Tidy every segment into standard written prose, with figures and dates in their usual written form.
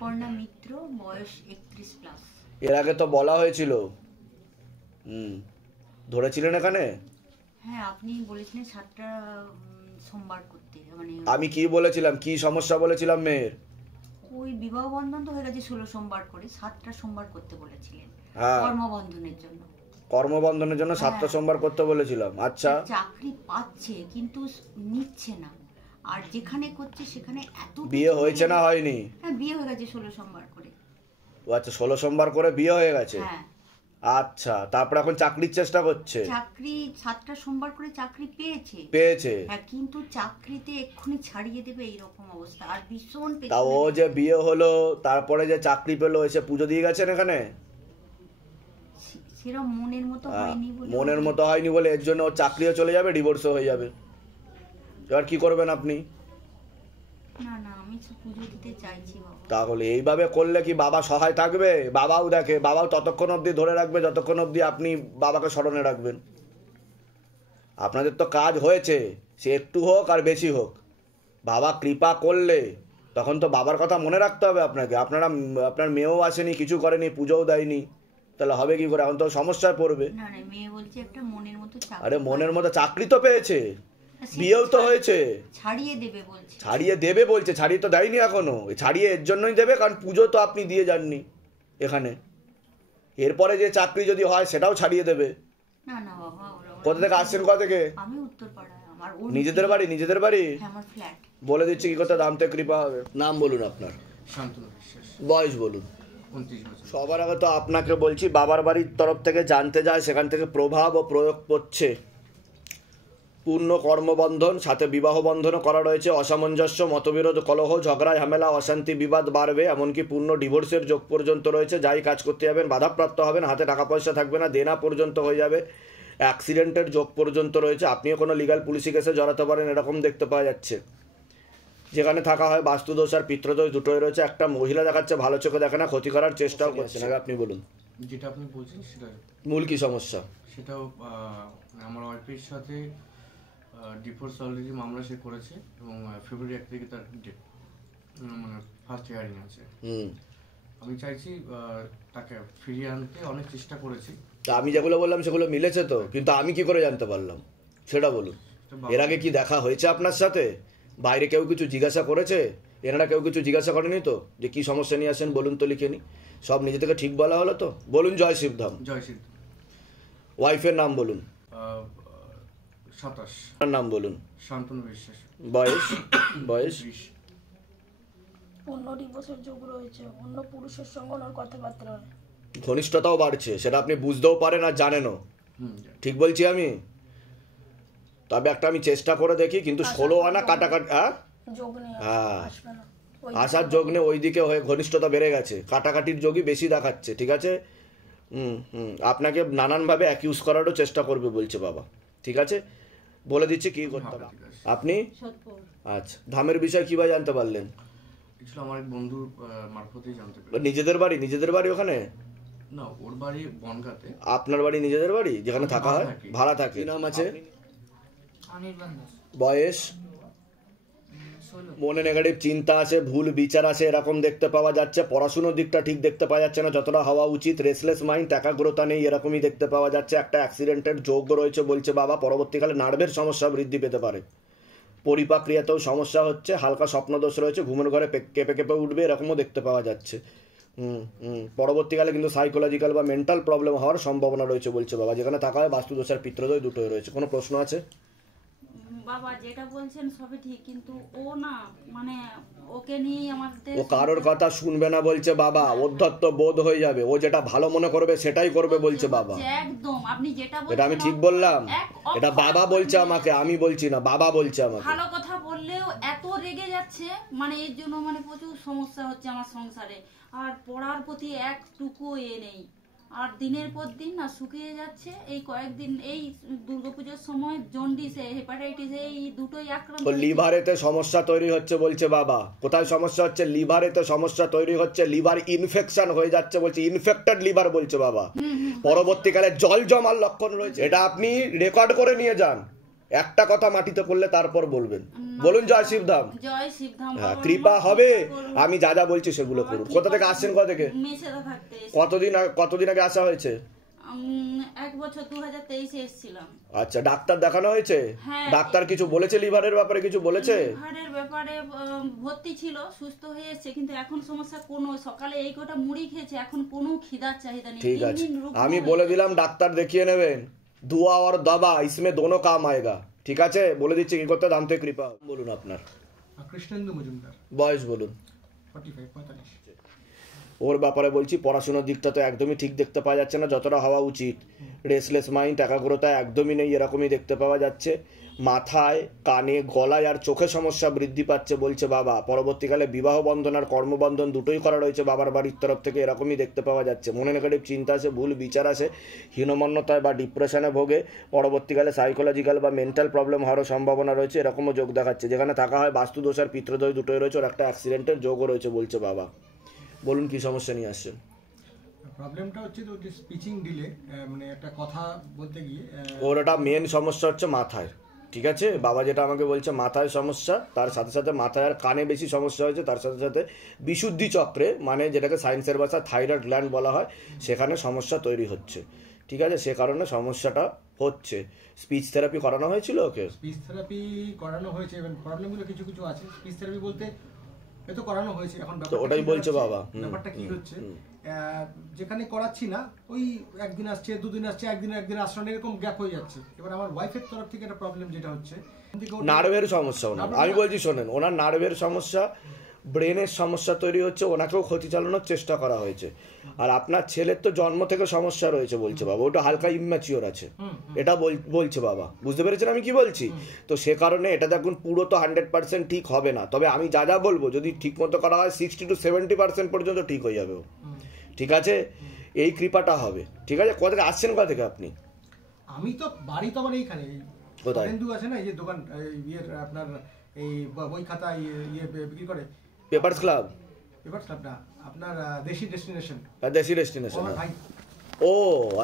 ঋতুপর্ণা মিত্র, বয়স 31+। এর আগে তো বলা হয়েছিল। ধরেছিলেন এখানে? হ্যাঁ, আপনি বলেছিলেন 7টা সোমবার করতে, মানে আমি কি বলেছিলাম, কি সমস্যা বলেছিলাম মেয়ের? ওই বিবাহ বন্ধন তো হয়ে গেছে 16 সোমবার করে, 7টা সোমবার করতে বলেছিলেন কর্মবন্ধনের জন্য। কর্মবন্ধনের জন্য 7টা সোমবার করতে বলেছিলাম। আচ্ছা, চাকরি পাচ্ছে কিন্তু নিচ্ছে না, আর যেখানে করছে সেখানে এত বিয়ে হয়েছে না হয়নি? হ্যাঁ, বিয়ে হয়ে গেছে 16 সোমবার করে। ও আচ্ছা, 16 সোমবার করে বিয়ে হয়ে গেছে। হ্যাঁ। আচ্ছা, তারপর এখন চাকরির চেষ্টা করছে। চাকরি 7টা সোমবার করে চাকরি পেয়েছে। হ্যাঁ, কিন্তু চাকরিতে এক্ষুনি ছাড়িয়ে দেবে এইরকম অবস্থা, আর ভীষণ তা ও যে বিয়ে হলো তারপরে যে চাকরি পেলো, এসে পুজো দিয়ে গেছেন এখানে? সেরকম মনের মতো হয়নি বলে এর জন্য ওর চাকরিও চলে যাবে, ডিভোর্সও হয়ে যাবে। এবার কি করবেন আপনি? না না, আমি পুজো দিতে চাইছি বাবা। তাহলে এইভাবে করলে কি বাবা সহায় থাকবে? বাবাও দেখে, বাবাও ততক্ষণ অবধি ধরে রাখবে যতক্ষণ অবধি আপনি বাবাকে স্মরণে রাখবেন। আপনাদের তো কাজ হয়েছে, সে একটু হোক আর বেশি হোক, বাবা কৃপা করলে তখন তো বাবার কথা মনে রাখতে হবে আপনাকে। আপনার মেয়েও আসেনি, কিছু করেনি, পুজোও দেয়নি, তাহলে হবে কি করে? এখন তো সমস্যায় পড়বে। না না, মেয়ে বলছে একটা মনের মতো চাকরি। আরে মনের মতো চাকরি তো পেয়েছে, বিয়েও তো হয়েছে। ছাড়িয়ে দেবে বলছে। ছাড়িয়ে তো দেয়নি এখনো। ছাড়িয়ে এর জন্যই দেবে কারণ পুজো তো আপনি দিয়ে যাননি এখানে। এরপরে যে চাকরি যদি হয় সেটাও ছাড়িয়ে দেবে। না না বাবা। কোথা থেকে আসছেন? কোথা থেকে? আমি উত্তরপাড়ায়। আমার নিজেদের বাড়ি? হ্যাঁ, আমার ফ্ল্যাট। বলে দিচ্ছি কি কথা, দামতে কৃপা হবে। নাম বলুন আপনার। শান্তনু বিশ্বাস। বয়স বলুন। 29 বছর। সবার আগে তো আপনাকে বলছি, বাবার বাড়ির তরফ থেকে জানতে যায়, সেখান থেকে প্রভাব ও প্রয়োগ করছে। পূর্ণ কর্মবন্ধন, সাথে বিবাহ বন্ধনও করা রয়েছে। অসামঞ্জস্য, মতবিরোধ, কলহ, ঝগড়া, ঝামেলা, অশান্তি, বিবাদ বাড়বে, এমনকি পূর্ণ ডিভোর্সের যোগ পর্যন্ত রয়েছে। যাই কাজ করতে যাবেন বাধাপ্রাপ্ত হবেন, হাতে টাকা পয়সা থাকবে না, দেনা পর্যন্ত হয়ে যাবে, অ্যাক্সিডেন্টের যোগ পর্যন্ত রয়েছে। আপনিও কোনো লিগাল পুলিশি কেসে জড়াতে পারেন, এরকম দেখতে পাওয়া যাচ্ছে। যেখানে থাকা হয় বাস্তুদোষ আর পিতৃদোষ দুটোই রয়েছে। একটা মহিলা দেখাচ্ছে, ভালো চোখে দেখে না, ক্ষতি করার চেষ্টাও করছেন। আগে আপনি বলুন যেটা আপনি বলছেন সেটা মূল কি সমস্যা। সেটাও আমার ওয়াইফের সাথে ডিভোর্স অলরেডি মামলা সে করেছে এবং ফেব্রুয়ারি 1 তারিখে তার মানে ফার্স্ট হিয়ারিং আছে। আমি চাইছি তাকে ফিরিয়ে আনতে অনেক চেষ্টা করেছি। তা আমি যেগুলো বললাম সেগুলো মিলেছে তো, কিন্তু আমি কি করে জানতে পারলাম সেটা বলুন। এর আগে কি দেখা হয়েছে আপনার সাথে? বাইরে কেউ কিছু জিজ্ঞাসা করেছে? এনারা কেউ কিছু জিজ্ঞাসা করেনি তো যে কি সমস্যা নিয়ে আসেন বলুন তো, লিখে নি। সব নিজে থেকে ঠিক বলা হলো তো। বলুন জয় শিবধাম। জয় শিব। ওয়াইফের নাম বলুন। 27। নাম বলুন। শান্তনু বিশ্বাস। বয়স? 20। 15 বছর যোগ রয়েছে, অন্য পুরুষের সঙ্গে ওর কথাবার্তা হয়, ঘনিষ্ঠতাও বাড়ছে, সেটা আপনি বুঝতেও পারেন আর জানেনও। ঠিক বলছি আমি? তবে একটা আমি চেষ্টা করে দেখি, কিন্তু 16 আনা কাটাকাটি। হ্যাঁ, আসার যোগ নেই, ওইদিকে হয়ে ঘনিষ্ঠতা বেড়ে গেছে, কাটাকাটির যোগই বেশি দেখাচ্ছে। ঠিক আছে, আপনাকে নানানভাবে অ্যাকিউজ করারও চেষ্টা করবে বলছে বাবা। ঠিক আছে, বলে দিচ্ছি কি করতে হবে। আপনি আচ্ছা, ধামের বিষয় কিভাবে জানতে পারলেন? আমার এক বন্ধুর মারফতেই জানতে পারলাম। নিজেদের বাড়ি ওখানে? না, ওর বাড়ি বনগাঁতে। আপনার বাড়ি নিজেদের বাড়ি যেখানে থাকা হয়? ভাড়া থাকে। কি নাম আছে? বয়স? মনে নেগেটিভ চিন্তা আছে, ভুল বিচার আছে, এরকম দেখতে পাওয়া যাচ্ছে। পড়াশুনোর দিকটা ঠিক দেখতে পাওয়া যাচ্ছে না যতটা হওয়া উচিত। রেসলেস মাইন্ড, একাগ্রতা নেই, এরকমই দেখতে পাওয়া যাচ্ছে। একটা অ্যাক্সিডেন্টের যোগ রয়েছে বলছে বাবা। পরবর্তীকালে নার্ভের সমস্যা বৃদ্ধি পেতে পারে, পরিপাক্রিয়াতেও সমস্যা হচ্ছে, হালকা স্বপ্নদোষ রয়েছে, ঘুমের ঘরে কেঁপে কেঁপে উঠবে, এরকমও দেখতে পাওয়া যাচ্ছে। পরবর্তীকালে কিন্তু সাইকোলজিক্যাল বা মেন্টাল প্রবলেম হওয়ার সম্ভাবনা রয়েছে বলছে বাবা। যেখানে থাকা হয় বাস্তুদোষ আর পিতৃদোষ দুটোই রয়েছে। কোনো প্রশ্ন আছে? বাবা যেটা বলছেন সবই ঠিক, কিন্তু ও না মানে ওকে নিয়ে আমাদের ও কারোর কথা শুনবে না বলছে বাবা। অধ্যত্ত বোধ হয়ে যাবে, ও যেটা ভালো মনে করবে সেটাই করবে বলছে বাবা। একদম আপনি যেটা বলছেন এটা আমি ঠিক বললাম? এটা বাবা বলছে আমাকে, আমি বলছি না, বাবা বলছে আমাকে। ভালো কথা বললেও এত রেগে যাচ্ছে, মানে এর জন্য মানে প্রচুর সমস্যা হচ্ছে আমার সংসারে। আর পড়ার প্রতি একটুকু নেই, আর দিনের পর দিন না শুকিয়ে যাচ্ছে। এই কয়েকদিন এই দুর্গাপূজার সময় জন্ডিস, হেপাটাইটিস, এই দুটোই আক্রান্ত। লিভারেতে সমস্যা তৈরি হচ্ছে বলছে বাবা। কোথায় সমস্যা হচ্ছে? লিভারেতে সমস্যা তৈরি হচ্ছে, লিভার ইনফেকশন হয়ে যাচ্ছে বলছে, ইনফেক্টেড লিভার বলছে বাবা। পরবর্তীকালে জল জমার লক্ষণ রয়েছে। এটা আপনি রেকর্ড করে নিয়ে যান, একটা কথা মাটিতে করলে তারপর বলবেন। বলুন জয় শিবধাম। জয় শিবধাম। হ্যাঁ, কৃপা হবে। আমি যা যা বলছি সেগুলো করুন। কোথা থেকে আসছেন? কোথা থেকে? মেছেদা থাকতে কতদিন আগে আসা হয়েছে? 1 বছর 2023 এ এসেছিলাম। আচ্ছা, ডাক্তার দেখানো হয়েছে? হ্যাঁ। ডাক্তার কিছু বলেছে লিভারের ব্যাপারে? কিছু বলেছে? লিভারের ব্যাপারে ভর্তি ছিল, সুস্থ হয়ে এসেছে, কিন্তু এখন সমস্যা কোনো, সকালে এই কটা মুড়ি খেয়েছে, এখন কোনো খিদার চাহিদা নেই। ঠিক আছে, আমি বলে দিলাম ডাক্তার দেখিয়ে নেবেন। দুয়া আর দাবা ইসমে দোনো কাম আয়েগা। ঠিক আছে, বলে দিচ্ছি কি করতে। ধাম থেকে কৃপা। বলুন আপনার। কৃষ্ণেন্দু মজুমদার। বয়স বলুন। 45। ওর ব্যাপারে বলছি, পড়াশোনার দিকটা তো একদমই ঠিক দেখতে পাওয়া যাচ্ছে না যতটা হওয়া উচিত। রেসলেস মাইন্ড, একাগ্রতা একদমই নেই, এরকমই দেখতে পাওয়া যাচ্ছে। মাথায়, কানে, গলায় আর চোখে সমস্যা বৃদ্ধি পাচ্ছে বলছে বাবা। পরবর্তীকালে বিবাহ বন্ধন আর কর্মবন্ধন দুটোই করা রয়েছে বাবার বাড়ির তরফ থেকে, এরকমই দেখতে পাওয়া যাচ্ছে। মনে নেগেটিভ চিন্তা আসে, ভুল বিচার আসে, হীনমন্যতায় বা ডিপ্রেশনে ভোগে। পরবর্তীকালে সাইকোলজিক্যাল বা মেন্টাল প্রবলেম হওয়ারও সম্ভাবনা রয়েছে, এরকমও যোগ দেখাচ্ছে। যেখানে থাকা হয় বাস্তুদোষ আর পিতৃদোষ দুটোই রয়েছে, ওর একটা অ্যাক্সিডেন্টের যোগও রয়েছে বলছে বাবা। বলুন কি সমস্যা নিয়ে আসছেন? প্রবলেমটা হচ্ছে তো স্পিচিং ডিলে, মানে একটা কথা বলতে গিয়ে ওর একটা মেন সমস্যা হচ্ছে মাথায়। ঠিক আছে, বাবা যেটা আমাকে বলছে মাথায় সমস্যা, তার সাথে সাথে মাথায় আর কানে বেশি সমস্যা হয়েছে, তার সাথে সাথে বিশুদ্ধি চক্রে, মানে যেটাকে সায়েন্সের ভাষায় থাইরয়েড গ্ল্যান্ড বলা হয়, সেখানে সমস্যা তৈরি হচ্ছে। ঠিক আছে, সে কারণে সমস্যাটা হচ্ছে। স্পিচ থেরাপি করানো হয়েছিল ওকে? স্পিচ থেরাপি করানো হয়েছে, এবং প্রবলেমগুলো কিছু কিছু আছে। স্পিচ থেরাপি বলতে এ তো করানো হয়েছে, এখন তো ওটাই বলছে বাবা। ব্যাপারটা কি হচ্ছে, যেখানে করাচ্ছি না ওই একদিন আসছে, দুদিন আসছে, একদিন আসছে, এরকম গ্যাপ হয়ে যাচ্ছে। এবার আমার ওয়াইফের তরফ থেকে একটা প্রবলেম যেটা হচ্ছে, নার্ভের সমস্যা ওনার। আমি বলছি শোনেন, ওনার নার্ভের সমস্যা, ব্রেনের সমস্যা তৈরি হচ্ছে, ওনাকেও ক্ষতি চালানোর চেষ্টা করা হয়েছে। আর আপনার ছেলের তো জন্ম থেকে সমস্যা রয়েছে বলছে বাবা, ওটা হালকা ইম্যাচিওর আছে, এটা বলছে বাবা। বুঝতে পেরেছেন আমি কি বলছি? তো সে কারণে এটা দেখুন পুরো তো 100% ঠিক হবে না, তবে আমি যা যা বলবো যদি ঠিক মতো করা হয় 60 to 70% পর্যন্ত ঠিক হয়ে যাবে। ঠিক আছে, এই কৃপাটা হবে। ঠিক আছে, কোথা থেকে আসছেন? কোথা থেকে আপনি? আমি তো বাড়ি তো আমার এইখানে, কোথায়? হিন্দু আছে না, এই যে দোকান, ইয়ের আপনার এই বই খাতা ইয়ে বিক্রি করে, পেপারস ক্লাব। পেপারস ক্লাব না, আপনার দেশি ডেস্টিনেশন। দেশি ডেস্টিনেশন। আমার ভাই। ও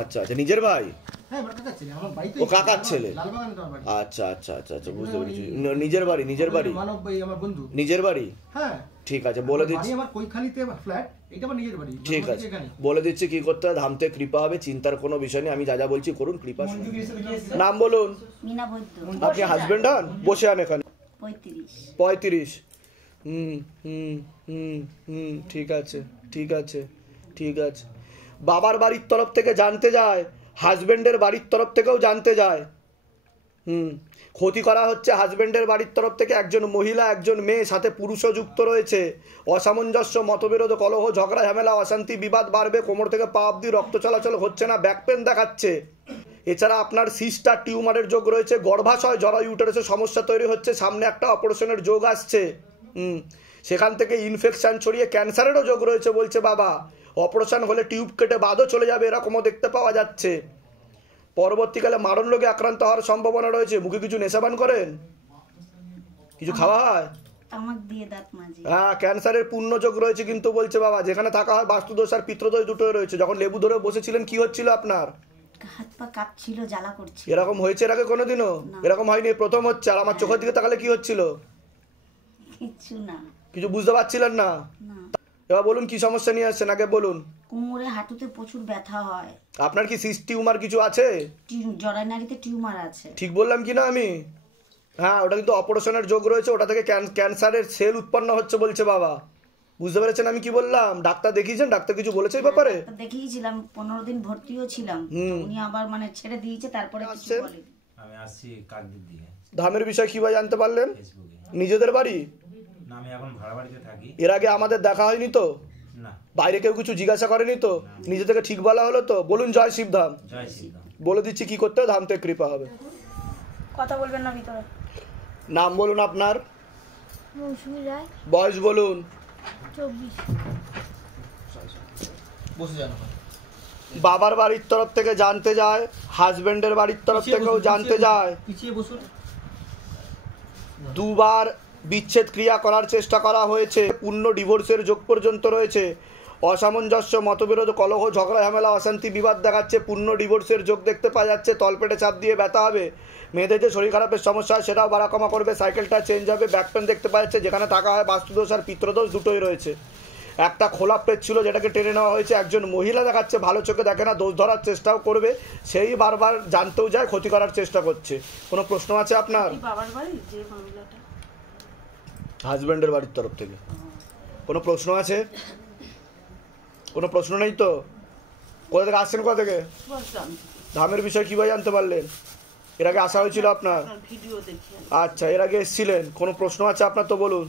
আচ্ছা আচ্ছা, নিজের ভাই? হ্যাঁ, আমার কাকার ছেলে, আমার বাড়িতে। ও কাকার ছেলে? লালবাগানে তো আমার বাড়ি। আচ্ছা আচ্ছা আচ্ছা আচ্ছা, বুঝতে পেরেছি। নিজের বাড়ি? নিজের বাড়ি মানব ভাই আমার বন্ধু। নিজের বাড়ি? হ্যাঁ ঠিক আছে, বলে দিচ্ছি। আমার কৈখালিতে ফ্ল্যাট, এটা আমার নিজের বাড়ি। ঠিক আছে, বলে দিচ্ছি কি করতে হয়। ধামতে কৃপা হবে, চিন্তার কোনো বিষয় নেই। আমি যা যা বলছি করুন, কৃপা। নাম বলুন। মিনা বৈদ্য। আপনি হাজবেন্ড হন? বসে আন এখানে। 35। ঠিক আছে ঠিক আছে ঠিক আছে। বাবার বাড়ির তরফ থেকে জানতে যায়, হাজবেন্ডের বাড়ির তরফ থেকেও জানতে যায়। ক্ষতি করা হচ্ছে হাজবেন্ডের বাড়ির তরফ থেকে। একজন মহিলা, একজন মেয়ে, সাথে পুরুষও যুক্ত রয়েছে। অসামঞ্জস্য, মতবিরোধ, কলহ, ঝগড়া, ঝামেলা, অশান্তি, বিবাদ বাড়বে। কোমর থেকে পা অব্দি রক্ত চলাচল হচ্ছে না, ব্যাক পেন দেখাচ্ছে। এছাড়া আপনার সিস্টার টিউমারের যোগ রয়েছে, গর্ভাশয়, জরায়ু, ইউটেরাসে সমস্যা তৈরি হচ্ছে, সামনে একটা অপারেশনের যোগ আসছে। সেখান থেকে ইনফেকশন ছড়িয়ে ক্যান্সারেরও যোগ রয়েছে বলছে বাবা। অপারেশন হলে টিউব কেটে বাদও চলে যাবে, এরকমও দেখতে পাওয়া যাচ্ছে। পরবর্তীকালে মারণ রোগে আক্রান্ত হওয়ার সম্ভাবনা রয়েছে। মুখে কিছু নেশাপান করেন? কিছু খাওয়া হয়? তামাক দিয়ে দাঁত মাজি। হ্যাঁ, ক্যান্সারের পূর্ণ যোগ রয়েছে কিন্তু বলছে বাবা। যেখানে থাকা হয় বাস্তুদোষ আর পিতৃদোষ দুটোই রয়েছে। যখন লেবু ধরে বসেছিলেন কি হচ্ছিল আপনার? হাত পা কাঁপছিল, জ্বালা করছিল। এরকম হয়েছে এর আগে কোনোদিনও? এরকম হয়নি, প্রথম হচ্ছে। আর আমার চোখের দিকে তাকালে কি হচ্ছিল? কিছু না। কিছু বুঝতে পারছিলেন না? এবার বলুন কি সমস্যা নিয়ে আসছেন, আগে বলুন। কোমরে, হাঁটুতে প্রচুর ব্যথা হয়। আপনার কি সিস্ট টিউমার কিছু আছে? জরায়ুনালীতে টিউমার আছে। ঠিক বললাম কি না আমি? হ্যাঁ, ওটা কিন্তু অপারেশনের যোগ রয়েছে। ওটা থেকে ক্যান্সারের সেল উৎপন্ন হচ্ছে বলছে বাবা। বুঝতে পেরেছেন আমি কি বললাম? ডাক্তার দেখিয়েছেন? ডাক্তার কিছু বলেছে এই ব্যাপারে? দেখিয়েছিলাম, 15 দিন ভর্তিও ছিলাম। উনি আবার মানে ছেড়ে দিয়েছে, তারপরে কিছু বলেনি। আমি আসছি কাকদ্বীপ দিকে। ধামের বিষয় কিভাবে জানতে পারলেন? ফেসবুকে। নিজেদের বাড়ি? না, আমি এখন ভাড়া বাড়িতে থাকি। এর আগে আমাদের দেখা হয়নি তো? না। বাইরে কেউ কিছু জিজ্ঞাসা করেনি তো? নিজে থেকে ঠিক বলা হলো তো? বলুন জয় শিবধাম। জয় শ্রীরাম। বলে দিচ্ছি কি করতে হয়, ধাম থেকে কৃপা হবে। কথা বলবেন না ভিতরে। নাম বলুন আপনার। মৌসুমী রায়। বয়স বলুন। 24। বাবার বাড়ির তরফ থেকে জানতে যায়, হাজবেন্ডের বাড়ির তরফ থেকেও জানতে যায়। দুবার বিচ্ছেদ ক্রিয়া করার চেষ্টা করা হয়েছে, পূর্ণ ডিভোর্সের যোগ পর্যন্ত রয়েছে। অসামঞ্জস্য, মতবিরোধ, কলহ, ঝগড়া, ঝামেলা, অশান্তি, বিবাদ দেখাচ্ছে। পূর্ণ ডিভোর্সের যোগ দেখতে পাওয়া যাচ্ছে। তলপেটে চাপ দিয়ে ব্যথা হবে। মেয়েদের যে শরীর খারাপের সমস্যা হয় সেটাও বাড়া কমা করবে। সাইকেলটা চেঞ্জ হবে। ব্যাক পেন দেখতে পাওয়া যাচ্ছে। যেখানে থাকা হয় বাস্তুদোষ আর পিত্রদোষ দুটোই রয়েছে। একটা খোলা পেট ছিল যেটাকে টেনে নেওয়া হয়েছে। একজন মহিলা দেখাচ্ছে, ভালো চোখে দেখে না, দোষ ধরার চেষ্টাও করবে, সেই বারবার জানতেও যায়, ক্ষতি করার চেষ্টা করছে। কোনো প্রশ্ন আছে আপনার? বাবার বাড়ি যে মামলাটা হাজব্যান্ডের বাড়ির তরফ থেকে কোনো প্রশ্ন আছে? কোনো প্রশ্ন নেই তো? কোথা থেকে আসছেন? কোথা থেকে? ধামের বিষয় কীভাবে জানতে পারলেন? এর আগে আসা হয়েছিল আপনার? ভিডিও দেখে। আচ্ছা, এর আগে এসেছিলেন? কোনো প্রশ্ন আছে আপনার তো বলুন।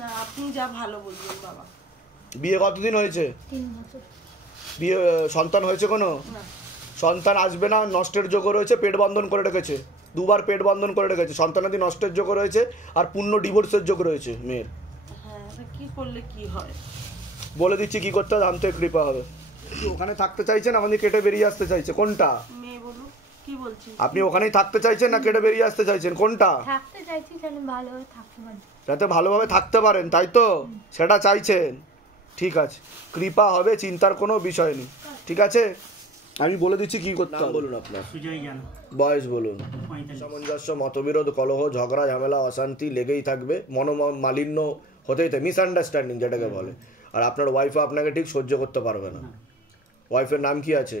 না, আপনি যা ভালো বলবেন বাবা। বিয়ে কতদিন হয়েছে? 3 বছর। বিয়ে সন্তান হয়েছে? কোনো সন্তান আসবে না, নষ্টের যোগ্য রয়েছে। পেট বন্ধন করে রেখেছে, 2 বার পেট বন্ধন করে রেখেছে। সন্তানাদি নষ্টের যোগ্য রয়েছে আর পূর্ণ ডিভোর্সের যোগ্য রয়েছে মেয়ের। হ্যাঁ, কি করলে কি হয়? বলে দিচ্ছি কি করতে হবে, ধাম থেকে কৃপা হবে। ওখানে থাকতে চাইছেন, আমাদের কেটে বেরিয়ে আসতে চাইছে? কোনটা? মেয়ে বলুন, কি বলছি? আপনি ওখানেই থাকতে চাইছেন না কেটে বেরিয়ে আসতে চাইছেন? কোনটা? থাকতে চাইছি, তাহলে ভালোভাবে থাকতে পারি, যাতে ভালোভাবে থাকতে পারেন, তাই তো? সেটা চাইছেন, ঠিক আছে। কৃপা হবে, চিন্তার কোনো বিষয় নেই, ঠিক আছে। আমি বলে দিচ্ছি কি করতে হবে। বলুন আপনার বয়স বলুন। সামঞ্জস্য, মতবিরোধ, কলহ, ঝগড়া, ঝামেলা, অশান্তি লেগেই থাকবে। মনোমালিন্য হতেই থাকে, মিসআন্ডারস্ট্যান্ডিং যেটাকে বলে। আর আপনার ওয়াইফও আপনাকে ঠিক সহ্য করতে পারবে না। ওয়াইফের নাম কি আছে?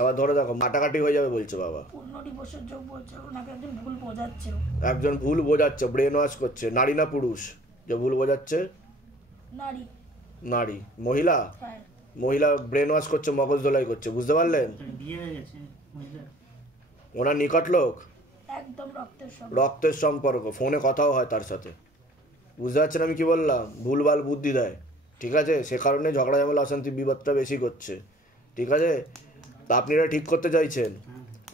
আবার ধরে দেখো, মাটাকাটি হয়ে যাবে বলছে বাবা। পূর্ণ ডিভোর্সের যোগ বলছে, ওনাকে একজন ভুল বোঝাচ্ছে। একজন ভুল বোঝাচ্ছে, ব্রেন ওয়াশ করছে। নারী না পুরুষ যে ভুল বোঝাচ্ছে? নারী। নারী। মহিলা? হ্যাঁ। মহিলা ব্রেন ওয়াশ করছে, মগজ ধোলাই করছে, বুঝতে পারলেন? ওনার নিকট লোক, একদম রক্তের সম্পর্ক। রক্তের সম্পর্ক, ফোনে কথাও হয় তার সাথে, বুঝতে পারছেন আমি কি বললাম? ভুলভাল বুদ্ধি দেয়, ঠিক আছে। সে কারণে ঝগড়া ঝামেলা অশান্তি বিবাদটা বেশি করছে, ঠিক আছে। তা আপনি এটা ঠিক করতে চাইছেন?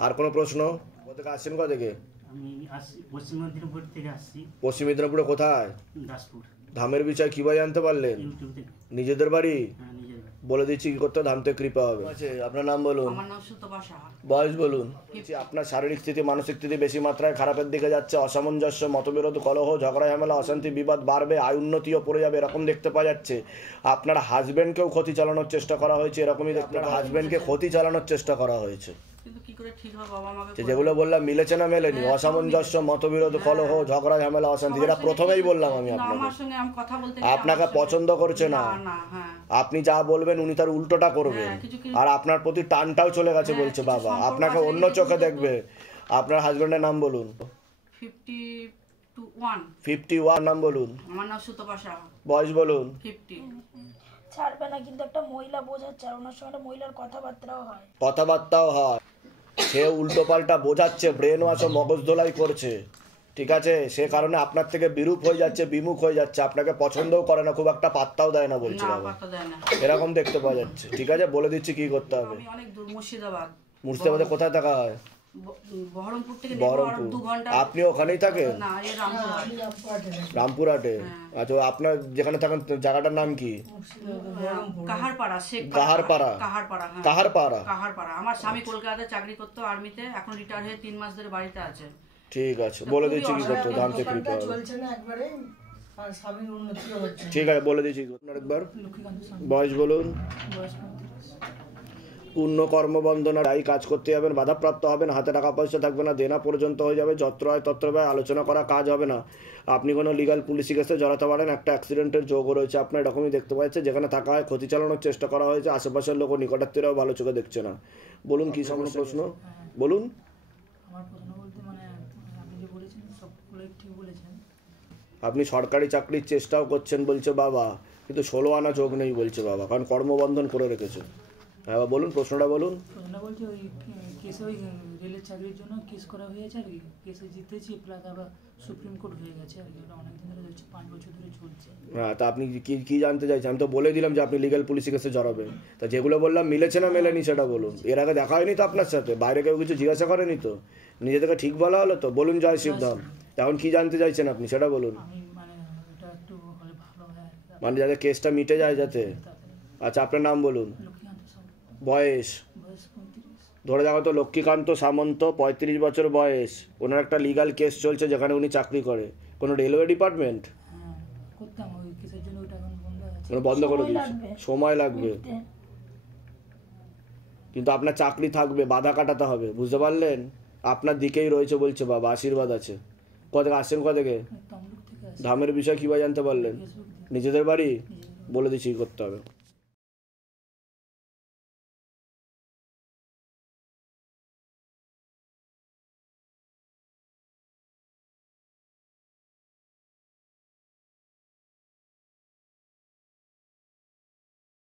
আর কোনো প্রশ্ন? কোথা থেকে আসছেন? কোথা থেকে? আমি আসছি পশ্চিম মেদিনীপুর থেকে আসছি। পশ্চিম মেদিনীপুরে কোথায়? দাসপুর। ধামের বিষয় কিভাবে জানতে পারলেন? ইউটিউব থেকে। নিজেদের বাড়ি? হ্যাঁ, নিজের বাড়ি। বলে দিচ্ছি কি করতে, ধাম থেকে কৃপা হবে। আছে, আপনার নাম বলুন। আমার নাম সুতপা সাহা। বয়স বলুন। আপনার শারীরিক স্থিতি, মানসিক স্থিতি বেশি মাত্রায় খারাপের দিকে যাচ্ছে। অসামঞ্জস্য, মতবিরোধ, কলহ, ঝগড়া ঝামেলা, অশান্তি, বিবাদ বাড়বে। আয় উন্নতিও পড়ে যাবে, এরকম দেখতে পাওয়া যাচ্ছে। আপনার হাজবেন্ডকেও ক্ষতি চালানোর চেষ্টা করা হয়েছে, এরকমই দেখতে। আপনার হাজবেন্ডকে ক্ষতি চালানোর চেষ্টা করা হয়েছে। কিন্তু কি করে ঠিক হবে বাবা? আমাকে যেগুলো বললাম মিলেছে না মেলেনি? অসামঞ্জস্য, মতবিরোধ, কলহ, ঝগড়া ঝামেলা, অশান্তি, যেটা প্রথমেই বললাম আমি আপনাকে। আমার সঙ্গে আমি কথা বলতে আপনাকে পছন্দ করছে না, আপনি যা বলবেন উনি তার উল্টোটা করবেন। আর আপনার প্রতি টানটাও চলে গেছে বলছে বাবা, আপনাকে অন্য চোখে দেখবে। আপনার হাজবেন্ডের নাম বলুন। 51 নাম বলুন। আমার নাম সুতপা সাহা। বয়স বলুন। 50। ছাড়বে না, কিন্তু একটা মহিলা বোঝাচ্ছে, আর ওনার সঙ্গে একটা মহিলার কথাবার্তাও হয়। কথাবার্তাও হয়, সে উল্টো পাল্টা বোঝাচ্ছে, ব্রেন ওয়াশ ও মগজ ধোলাই করছে, ঠিক আছে। সে কারণে আপনার থেকে বিরূপ হয়ে যাচ্ছে, বিমুখ হয়ে যাচ্ছে, আপনাকে পছন্দও করে না, খুব একটা পাত্তাও দেয় না বলছে বাবা, এরকম দেখতে পাওয়া যাচ্ছে, ঠিক আছে। বলে দিচ্ছি কি করতে হবে। আমি অনেক দূর, মুর্শিদাবাদ। মুর্শিদাবাদে কোথায় থাকা হয়? বহরমপুর থেকে বহরমপুর। 2 ঘন্টা। আপনি ওখানেই থাকেন? না, এই রামপুরহাট। রামপুরহাটে? আচ্ছা, আপনার যেখানে থাকেন জায়গাটার নাম কি? কাহারপাড়া। কাহারপাড়া? কাহারপাড়া, হ্যাঁ। কাহারপাড়া। কাহারপাড়া। আমার স্বামী কলকাতায় চাকরি করতো আর্মিতে, এখন রিটায়ার হয়ে 3 মাস ধরে বাড়িতে আছে। ঠিক আছে, বলে দিচ্ছি কি করতে, ধাম থেকে কৃপা হবে। চলছে না একবারে, আর স্বামীর উন্নতিও হচ্ছে। ঠিক আছে, বলে দিচ্ছি একবার। বয়স বলুন। পূর্ণ কর্মবন্ধন, যাই কাজ করতে যাবেন বাধাপ্রাপ্ত হবেন, হাতে টাকা পয়সা থাকবে না, দেনা পর্যন্ত হয়ে যাবে, যত্র হয় তত্র ব্যয়, আলোচনা করা কাজ হবে না। আপনি কোনো লিগাল পুলিশি কেসে জড়াতে পারেন, একটা অ্যাক্সিডেন্টের যোগও রয়েছে আপনার, এরকমই দেখতে পাচ্ছে। যেখানে থাকা হয় ক্ষতি চালানোর চেষ্টা করা হয়েছে, আশেপাশের লোক ও নিকটাত্মীয়রাও ভালো চোখে দেখছে না। বলুন কি সমস্যা, প্রশ্ন বলুন। আমার প্রশ্ন বলতে মানে আপনি যে বলেছেন সবগুলো ঠিক বলেছেন। আপনি সরকারি চাকরির চেষ্টাও করছেন বলছে বাবা, কিন্তু 16 আনা যোগ নেই বলছে বাবা, কারণ কর্মবন্ধন করে রেখেছে। হ্যাঁ প্রশ্নটা বলুন। প্রশ্নটা বলছি ওই কেসে ওই রেলের চাকরির জন্য কেস করা হয়েছে আর কি, কেসে জিতেছি, প্লাস আবার সুপ্রিম কোর্ট হয়ে গেছে আর কি, ওটা অনেকদিন ধরে চলছে, 5 বছর ধরে চলছে। হ্যাঁ, তা আপনি কি জানতে চাইছেন? আমি তো বলে দিলাম যে আপনি লিগ্যাল পুলিশি কেসে জড়াবেন। তা যেগুলো বললাম মিলেছে না মেলেনি সেটা বলুন। এর আগে দেখা হয়নি তো আপনার সাথে? বাইরে কেউ কিছু জিজ্ঞাসা করেনি তো? নিজে থেকে ঠিক বলা হলো তো? বলুন জয় শিবধাম। এখন কি জানতে চাইছেন আপনি সেটা বলুন। আমি মানে এটা একটু হলে ভালো হয়, মানে যাতে কেসটা মিটে যায় যাতে। আচ্ছা, আপনার নাম বলুন। বয়স? ধরে দেখো তো, লক্ষ্মীকান্ত সামন্ত, 35 বছর বয়স। ওনার একটা লিগাল কেস চলছে যেখানে উনি চাকরি করে, কোনো রেলওয়ে ডিপার্টমেন্ট। করতাম, ওই কেসের জন্য ওইটা এখন বন্ধ আছে। মানে বন্ধ করে সময় দিয়েছে, লাগবে। সময় লাগবে, উঠতে। কিন্তু আপনার চাকরি থাকবে, বাধা কাটাতে হবে, বুঝতে পারলেন? আপনার দিকেই রয়েছে বলছে বাবা, আশীর্বাদ আছে। কোথা থেকে আসছেন, কোথা থেকে? তমলুক থেকে আসি, ধামের বিষয় কিভাবে জানতে পারলেন? ফেসবুক দিয়ে নিজেদের বাড়ি? নিজেদের বলে দিচ্ছি কি করতে হবে।